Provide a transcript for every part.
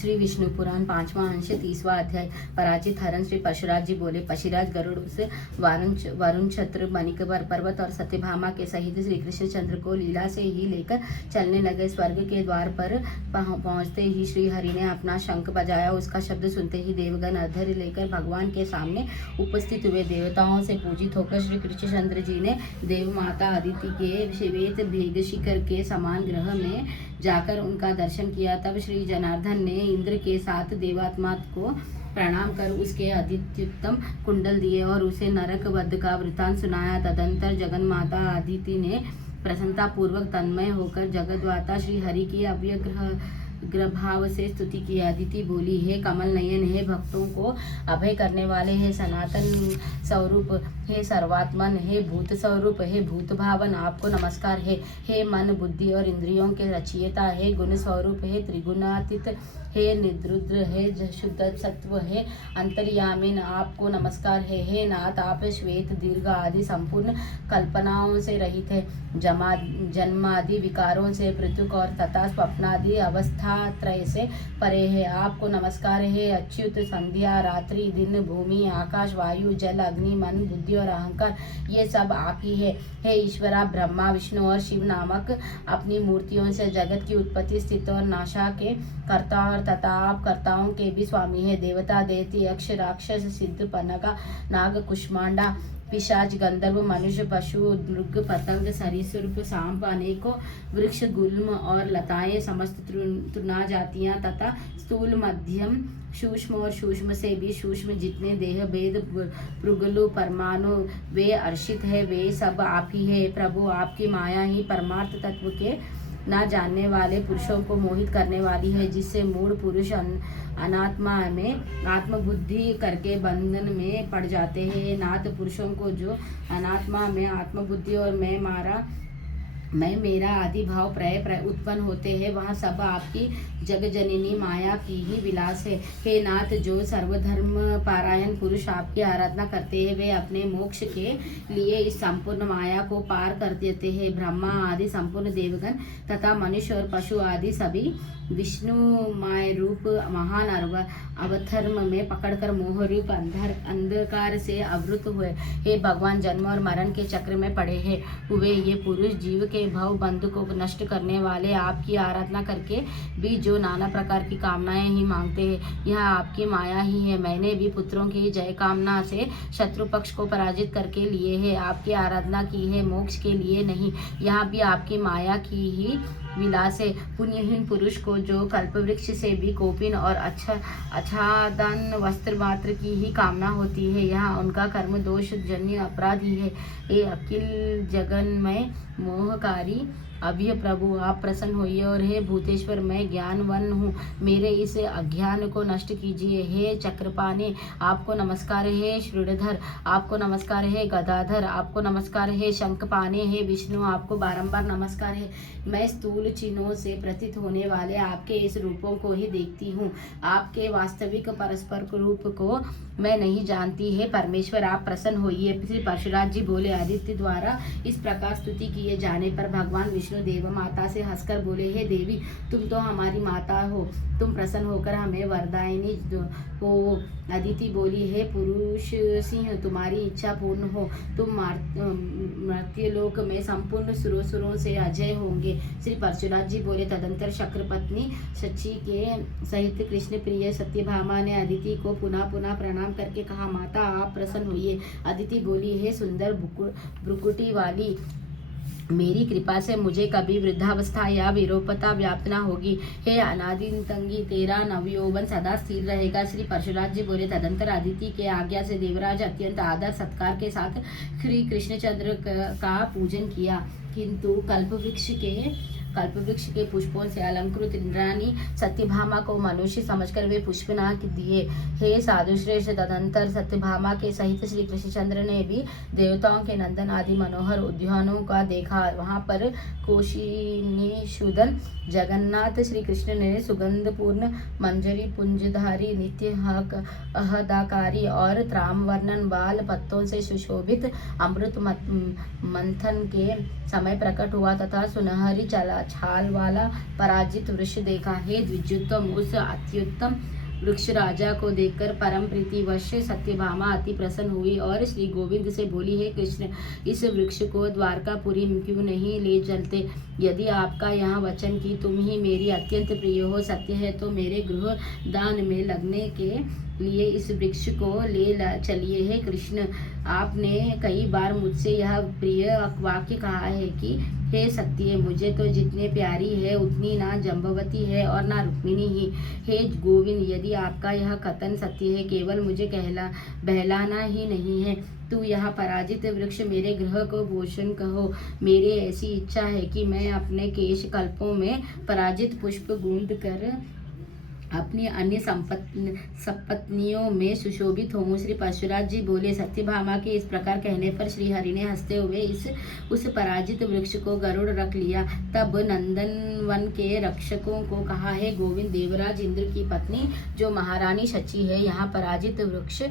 श्री विष्णु पुराण 5वां अंश 30वां अध्याय। पराजित हरण। श्री परशुराज जी बोले, पशिराज गरुड़ से वरुण छत्र मणिक पर्वत और सत्यभामा के सहित श्री कृष्ण चंद्र को लीला से ही लेकर चलने लगे। स्वर्ग के द्वार पर पहुंचते ही श्री हरि ने अपना शंख बजाया। उसका शब्द सुनते ही देवगण अधर लेकर भगवान के सामने उपस्थित हुए। देवताओं से पूजित होकर श्री कृष्ण चंद्र जी ने देव माता अदिति के श्वेत भेग शिखर के समान ग्रह में जाकर उनका दर्शन किया। तब श्री जनार्दन ने इंद्र के साथ देवात्मा को प्रणाम कर उसके अद्वितीयतम कुंडल दिए और उसे नरक वध का वृतांत सुनाया। तदंतर जगन माता अदिति ने प्रसन्नता पूर्वक तन्मय होकर जगद्वाता श्री हरि की अव्यग्रभाव से स्तुति की। अदिति बोली, हे कमल नयन, हे भक्तों को अभय करने वाले, हे सनातन स्वरूप, हे सर्वात्मन, हे भूत स्वरूप, हे भूत भावन, आपको नमस्कार है। हे मन बुद्धि और इंद्रियों के रचयिता, हे गुण स्वरूप, हे त्रिगुणातीत, हे निरुद्र, हे शुद्ध सत्व, हे अंतर्यामीन, आपको नमस्कार है। हे नाथ, आप श्वेत दीर्घ आदि संपूर्ण कल्पनाओं से रहित है, जन्मादि विकारों से पृथक और तथा स्वप्नादि अवस्था त्रय से परे है, आपको नमस्कार है। अच्युत, संध्या, रात्रि, दिन, भूमि, आकाश, वायु, जल, अग्नि, मन, बुद्धि और अहंकार, ये सब आप ही है। हे ईश्वरा, ब्रह्मा विष्णु और शिव नामक अपनी मूर्तियों से जगत की उत्पत्ति स्थिति और नाशा के कर्ता और तथा आप कर्ताओं के भी स्वामी है। देवता, दैत्य, यक्ष, राक्षस, सिद्ध, पनगा, नाग, कुष्मांडा, पिशाच, गंधर्व, मनुष्य, पशु, मृग, पतंग, सरीसृप, सांप, अनेकों वृक्ष, गुल्म और लताएं, समस्त तृणा जातियां तथा स्थूल, मध्यम, सूक्ष्म और सूक्ष्म से भी सूक्ष्म जितने देह भेद भृगुलु परमाणु वे अर्षित है, वे सब आप ही है। प्रभु, आपकी माया ही परमार्थ तत्व के ना जानने वाले पुरुषों को मोहित करने वाली है, जिससे मूढ़ पुरुष अनात्मा में आत्मबुद्धि करके बंधन में पड़ जाते हैं। नाथ, पुरुषों को जो अनात्मा में आत्मबुद्धि और मैं मेरा आदि भाव प्रय उत्पन्न होते हैं, वहाँ सब आपकी जगजननी माया की ही विलास है। हे नाथ, जो सर्वधर्म पारायण पुरुष आपकी आराधना करते हैं, वे अपने मोक्ष के लिए इस संपूर्ण माया को पार कर देते हैं। ब्रह्मा आदि संपूर्ण देवगण तथा मनुष्य और पशु आदि सभी विष्णुमय रूप महान अवधर्म में पकड़कर मोह रूप अंधकार से आवृत हुए। हे भगवान, जन्म और मरण के चक्र में पड़े हैं हुए ये पुरुष जीव के भव बंध को नष्ट करने वाले आपकी आराधना करके भी जो नाना प्रकार की कामनाएं ही मांगते हैं, यह आपकी माया ही है। मैंने भी पुत्रों की जय कामना से शत्रु पक्ष को पराजित करके लिए है, आपकी आराधना की है, मोक्ष के लिए नहीं। यहाँ भी आपकी माया की ही विलास है। पुण्यहीन पुरुष को जो कल्पवृक्ष से भी कोपिन और आच्छादन वस्त्र मात्र की ही कामना होती है, यहाँ उनका कर्म दोष जन्य अपराध ही है। ये अखिल जगन्मय मोहकारी अभय प्रभु, आप प्रसन्न होइए और हे भूतेश्वर, मैं ज्ञानवन हूँ, मेरे इस अज्ञान को नष्ट कीजिए। हे चक्रपाणे, आपको नमस्कार है। श्रीधर, आपको नमस्कार है। गदाधर, आपको नमस्कार है। शंखपाणे, हे विष्णु, आपको बारंबार नमस्कार है। मैं स्थूल चिन्हों से प्रतीत होने वाले आपके इस रूपों को ही देखती हूँ, आपके वास्तविक परस्पर रूप को मैं नहीं जानती है। परमेश्वर, आप प्रसन्न होइए। श्री परशुराज जी बोले, आदित्य द्वारा इस प्रकार स्तुति किए जाने पर भगवान विष्णु देव माता से हंसकर बोले, हे देवी, तुम तो हमारी माता हो, तुम प्रसन्न होकर हमें वरदायिनी हो। अदिति बोली, हे पुरुष सिंह, तुम्हारी इच्छा पूर्ण हो, तुम मर्त्यलोक में संपूर्ण सुरों से अजय होंगे। श्री परशुराज जी बोले, तदंतर शक्रपत्नी शची के सहित कृष्ण प्रिय सत्यभामा ने अदिति को पुनः पुनः प्रणाम करके कहा, माता, आप प्रसन्न होइए। अदिति बोली, हे सुंदर भ्रुकुटी वाली, मेरी कृपा से मुझे कभी वृद्धावस्था या विरूपता व्याप्त न होगी। हे अनादितंगी, तेरा नवयौवन सदा स्थिर रहेगा। श्री परशुराज जी बोले, तदंतर अदिति के आज्ञा से देवराज अत्यंत आदर सत्कार के साथ श्री कृष्णचंद्र का पूजन किया, किंतु कल्पवृक्ष के पुष्पों से अलंकृत इंद्राणी सत्यभामा को मनुष्य समझकर वे पुष्प न दिए। हे साधुश्रेष्ठ, तदंतर सत्यभामा के सहित श्री कृष्णचंद्र ने भी देवताओं के नंदन आदि मनोहर उद्यानों का देखा। वहाँ पर कोशिनीशूदन जगन्नाथ श्री कृष्ण ने सुगंधपूर्ण मंजरी पुंजधारी नित्य अहदाकारी और त्रामवर्णन बाल पत्तों से सुशोभित अमृत मंथन के समय प्रकट हुआ तथा सुनहरी छाल वाला पराजित वृक्ष देखा। हे द्विजोत्तम, उस अत्युत्तम वृक्ष राजा को देखकर परम प्रीतिवश सत्यभामा अति प्रसन्न हुई और श्री गोविंद से बोली, हे कृष्ण, इस वृक्ष को द्वारकापुरी क्यों नहीं ले चलते? यदि आपका यहाँ वचन कि तुम ही मेरी अत्यंत प्रिय हो सत्य है तो मेरे गृह दान में लगने के लिए इस वृक्ष को ले चलिए। हे कृष्ण, आपने कई बार मुझसे यह प्रिय वाक्य कहा है कि हे सत्य, मुझे तो जितने प्यारी है उतनी ना जम्बवती है और ना रुक्मिणी ही। हे गोविंद, यदि आपका यह कथन सत्य है, केवल मुझे बहलाना ही नहीं है, तू यह पराजित वृक्ष मेरे गृह को भूषण कहो। मेरी ऐसी इच्छा है कि मैं अपने केश कल्पों में पराजित पुष्प गूंथ कर अपनी अन्य संपत्नियों में सुशोभित हों। श्री परशुराज जी बोले, सत्यभामा के इस प्रकार कहने पर श्री हरि ने हंसते हुए उस पराजित वृक्ष को गरुड़ रख लिया। तब नंदनवन के रक्षकों को कहा, है गोविंद, देवराज इंद्र की पत्नी जो महारानी शची है, यहाँ पराजित वृक्ष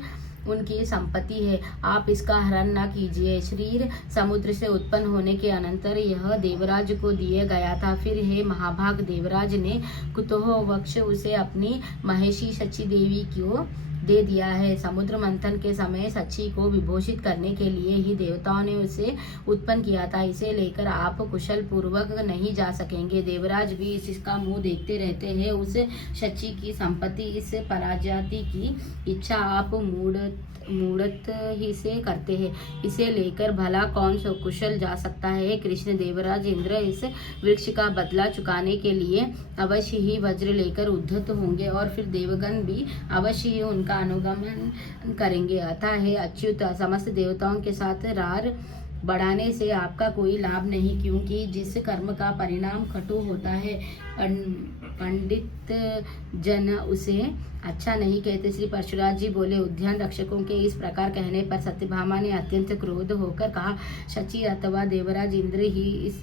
उनकी संपत्ति है, आप इसका हरण न कीजिए। शरीर समुद्र से उत्पन्न होने के अनंतर यह देवराज को दिया गया था। फिर हे महाभाग, देवराज ने कुतोह वक्ष उसे अपनी महेशी शची देवी को दे दिया है। समुद्र मंथन के समय शची को विभूषित करने के लिए ही देवताओं ने उसे उत्पन्न किया था। इसे लेकर आप कुशल पूर्वक नहीं जा सकेंगे। देवराज भी इसका मुंह देखते रहते हैं। उस शची की संपत्ति, इस पराजाति की इच्छा आप मूढ़त ही से करते हैं। इसे लेकर भला कौन सो कुशल जा सकता है? कृष्ण, देवराज इंद्र इस वृक्ष का बदला चुकाने के लिए अवश्य ही वज्र लेकर उद्धत होंगे और फिर देवगण भी अवश्य ही उनका अनुगमन करेंगे। अतः हे अच्युत, समस्त देवताओं के साथ रार बढ़ाने से आपका कोई लाभ नहीं, क्योंकि जिस कर्म का परिणाम कटु होता है पंडित जन उसे अच्छा नहीं कहते। श्री परशुराज जी बोले, उद्यान रक्षकों के इस प्रकार कहने पर सत्यभामा ने अत्यंत क्रोध होकर कहा, शची अथवा देवराज इंद्र ही इस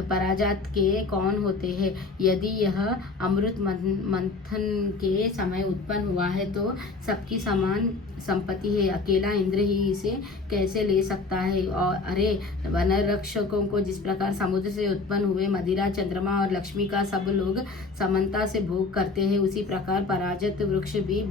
पराजात के कौन होते हैं? यदि यह अमृत मंथन के समय उत्पन्न हुआ है तो सबकी समान संपत्ति है, अकेला इंद्र ही इसे कैसे ले सकता है? और अरे, वन रक्षकों को जिस प्रकार समुद्र से उत्पन्न हुए मदिरा, चंद्रमा और लक्ष्मी का सब लोग समानता से भोग करते हैं, उसी प्रकार पराजित वृक्ष भी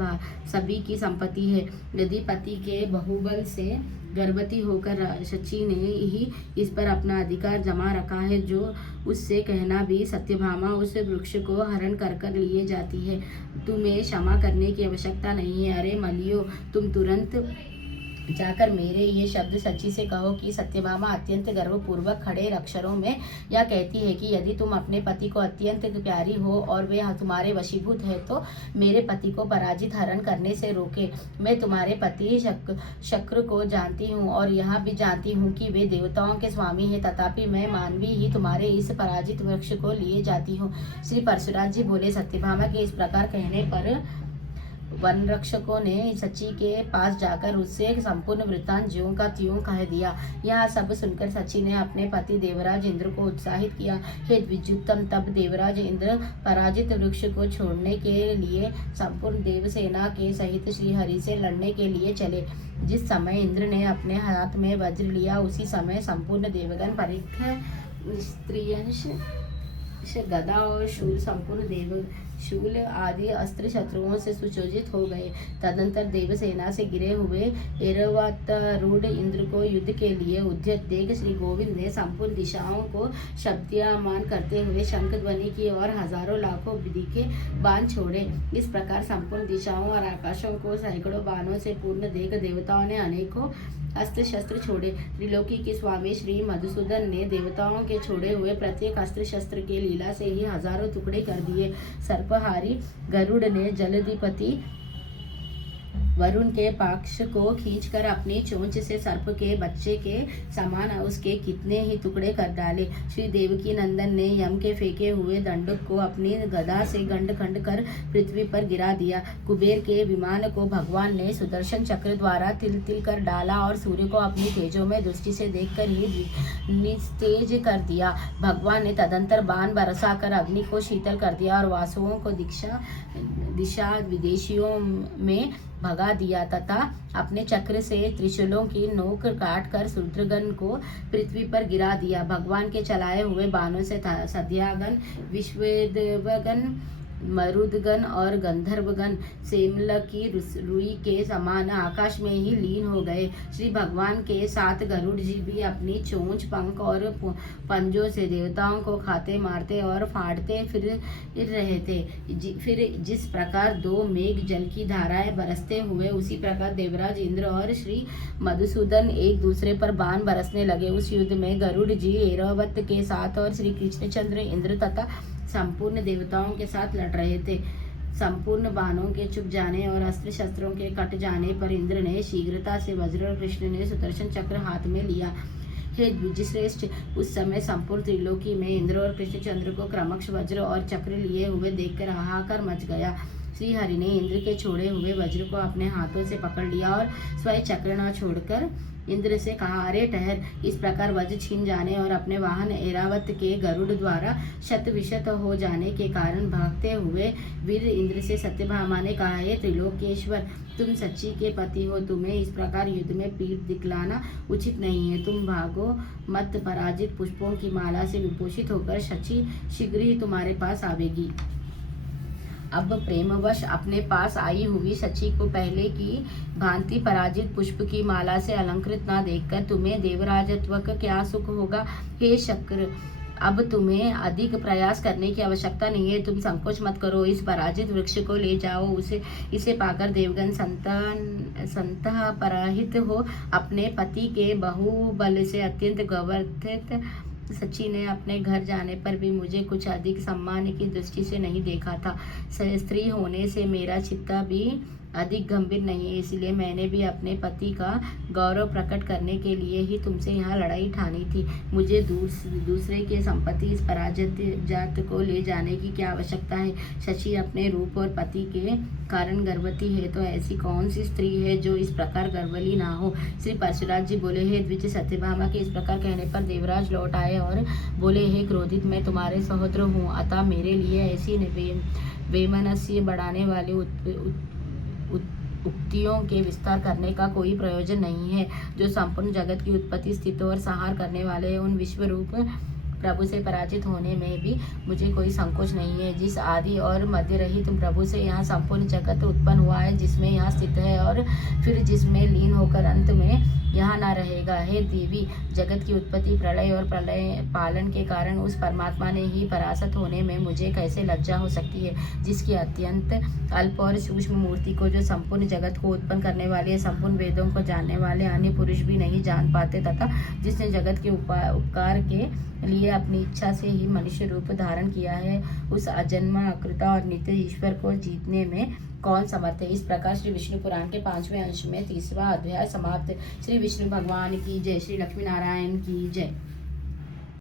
सभी की संपत्ति है। यदि पति के बहुबल से गर्भवती होकर शची ने ही इस पर अपना अधिकार जमा रखा है, जो उससे कहना भी सत्यभामा उस वृक्ष को हरण कर लिए जाती है। तुम्हें क्षमा करने की आवश्यकता नहीं है। अरे मलियो, तुम तुरंत जाकर मेरे ये शब्द शची से कहो कि सत्यभामा अत्यंत गर्वपूर्वक खड़े अक्षरों में यह कहती है कि यदि तुम अपने पति को अत्यंत प्यारी हो और वे तुम्हारे वशीभूत है तो मेरे पति को पराजित हरण करने से रोके। मैं तुम्हारे पति शक्र को जानती हूँ और यह भी जानती हूँ कि वे देवताओं के स्वामी हैं, तथापि मैं मानवी ही तुम्हारे इस पराजित वृक्ष को लिए जाती हूँ। श्री परशुराज जी बोले, सत्यभामा के इस प्रकार कहने पर वन रक्षकों ने शची के पास जाकर उससे संपूर्ण वृत्तांत ज्यों का त्यों कह दिया। यह सब सुनकर शची ने अपने पति देवराज इंद्र को उत्साहित किया। हे द्विजोत्तम, तब देवराज इंद्र पराजित वृक्ष को छोड़ने के लिए संपूर्ण देवसेना के सहित श्री हरि से लड़ने के लिए चले। जिस समय इंद्र ने अपने हाथ में वज्र लिया, उसी समय संपूर्ण देवगण परिख स्त्रियंश गदा और शूल संपूर्ण देव शूल आदि अस्त्र शत्रुओं से सुशोभित हो गए। तदंतर देवसेना से गिरे हुए ऐरावतारूढ़ इंद्र को युद्ध के लिए उद्यत देख श्री गोविंद ने संपूर्ण दिशाओं को शब्दमान करते हुए शंख ध्वनि की और हजारों लाखों के बाण छोड़े। इस प्रकार संपूर्ण दिशाओं और आकाशों को सैकड़ों बाणों से पूर्ण देख देवताओं ने अनेकों अस्त्र शस्त्र छोड़े। त्रिलोकी के स्वामी श्री मधुसूदन ने देवताओं के छोड़े हुए प्रत्येक अस्त्र शस्त्र के लीला से ही हजारों टुकड़े कर दिए। सर्पहारी गरुड़ ने जलधिपति वरुण के पाक्ष को खींचकर अपनी चोंच से सर्प के बच्चे के समान उसके कितने ही टुकड़े कर डाले। श्री देवकी नंदन ने यम के फेंके हुए दंडक को अपनी गदा से गंड खंड कर पृथ्वी पर गिरा दिया। कुबेर के विमान को भगवान ने सुदर्शन चक्र द्वारा तिल तिल कर डाला और सूर्य को अपनी तेजों में दृष्टि से देखकर ही निस्तेज कर दिया। भगवान ने तदंतर बाण बरसाकर अग्नि को शीतल कर दिया और वासुओं को दिशा विदेशियों में भगा दिया तथा अपने चक्र से त्रिशूलों की नोक काट कर शूद्रगण को पृथ्वी पर गिरा दिया। भगवान के चलाए हुए बाणों से सध्यागण, विश्वदेवगण, मरुदगण और गंधर्वगण सेमल की रुई के समान आकाश में ही लीन हो गए। श्री भगवान के साथ गरुड़ जी भी अपनी चोंच, पंख और पंजों से देवताओं को खाते, मारते और फाड़ते फिर रहे थे। फिर जिस प्रकार दो मेघ जल की धाराएं बरसते हुए, उसी प्रकार देवराज इंद्र और श्री मधुसूदन एक दूसरे पर बाण बरसने लगे। उस युद्ध में गरुड़ जी ऐरावत के साथ और श्री कृष्णचंद्र इंद्र तथा संपूर्ण देवताओं के साथ लड़ रहे थे। संपूर्ण बाणों के चुक जाने और अस्त्र शस्त्रों के कट जाने पर इंद्र ने शीघ्रता से वज्र और कृष्ण ने सुदर्शन चक्र हाथ में लिया। हे द्विजश्रेष्ठ, उस समय संपूर्ण त्रिलोकी में इंद्र और कृष्णचंद्र को क्रमश वज्र और चक्र लिए हुए देखकर हाहाकार मच गया। श्री हरि ने इंद्र के छोड़े हुए वज्र को अपने हाथों से पकड़ लिया और स्वयं चक्र न छोड़कर इंद्र से कहा, अरे ठहर। इस प्रकार वज्र छीन जाने और अपने वाहन ऐरावत के गरुड़ द्वारा शत विशत हो जाने के कारण भागते हुए वीर इंद्र से सत्यभामा ने कहा, हे त्रिलोकेश्वर, तुम सच्ची के पति हो, तुम्हें इस प्रकार युद्ध में पीठ दिखलाना उचित नहीं है। तुम भागो मत, पराजित पुष्पों की माला से विभूषित होकर शची शीघ्र ही तुम्हारे पास आवेगी। अब प्रेमवश अपने पास आई हुई शची को पहले की भांति पराजित पुष्प की माला से अलंकृत न देखकर तुम्हें देवराजत्व का क्या सुख होगा। हे शक्र, अब तुम्हें अधिक प्रयास करने की आवश्यकता नहीं है। तुम संकोच मत करो, इस पराजित वृक्ष को ले जाओ। इसे पाकर देवगण संतः पराहित हो अपने पति के बाहुबल से अत्यंत गवर्धित। सची ने अपने घर जाने पर भी मुझे कुछ अधिक सम्मान की दृष्टि से नहीं देखा था। स्त्री होने से मेरा चित्ता भी अधिक गंभीर नहीं है, इसलिए मैंने भी अपने पति का गौरव प्रकट करने के लिए ही तुमसे यहाँ लड़ाई ठानी थी। मुझे दूसरे के संपत्ति इस पराजित जात को ले जाने की क्या आवश्यकता है। शची अपने रूप और पति के कारण गर्भवती है, तो ऐसी कौन सी स्त्री है जो इस प्रकार गर्भवती ना हो। श्री परशुराज जी बोले, हे द्विज सत्यभामा के इस प्रकार कहने पर देवराज लौट आए और बोले, हे क्रोधित, मैं तुम्हारे सहोदर हूँ, अतः मेरे लिए ऐसी वैमनस्य बढ़ाने वाली उक्तियों के विस्तार करने का कोई प्रयोजन नहीं है। जो संपूर्ण जगत की उत्पत्ति, स्थिति और संहार करने वाले हैं, उन विश्व रूप प्रभु से पराजित होने में भी मुझे कोई संकोच नहीं है। जिस आदि और मध्य रहित प्रभु से यहाँ संपूर्ण जगत उत्पन्न हुआ है, जिसमें यहाँ स्थित है और फिर जिसमें लीन होकर अंत में यहाँ न रहेगा। हे देवी, जगत की उत्पत्ति, प्रलय और प्रलय पालन के कारण उस परमात्मा ने ही परास्त होने में मुझे कैसे लज्जा हो सकती है, जिसकी अत्यंत अल्प और सूक्ष्म मूर्ति को जो संपूर्ण जगत को उत्पन्न करने वाले, संपूर्ण वेदों को जानने वाले अन्य पुरुष भी नहीं जान पाते, तथा जिसने जगत के उपकार के लिए अपनी इच्छा से ही मनुष्य रूप धारण किया है, उस अजन्मा, अकृता और नित्य ईश्वर को जीतने में कौन समर्थ है। इस प्रकार श्री विष्णु पुराण के 5वें अंश में 30वां अध्याय समाप्त। श्री विष्णु भगवान की जय। श्री लक्ष्मी नारायण की जय।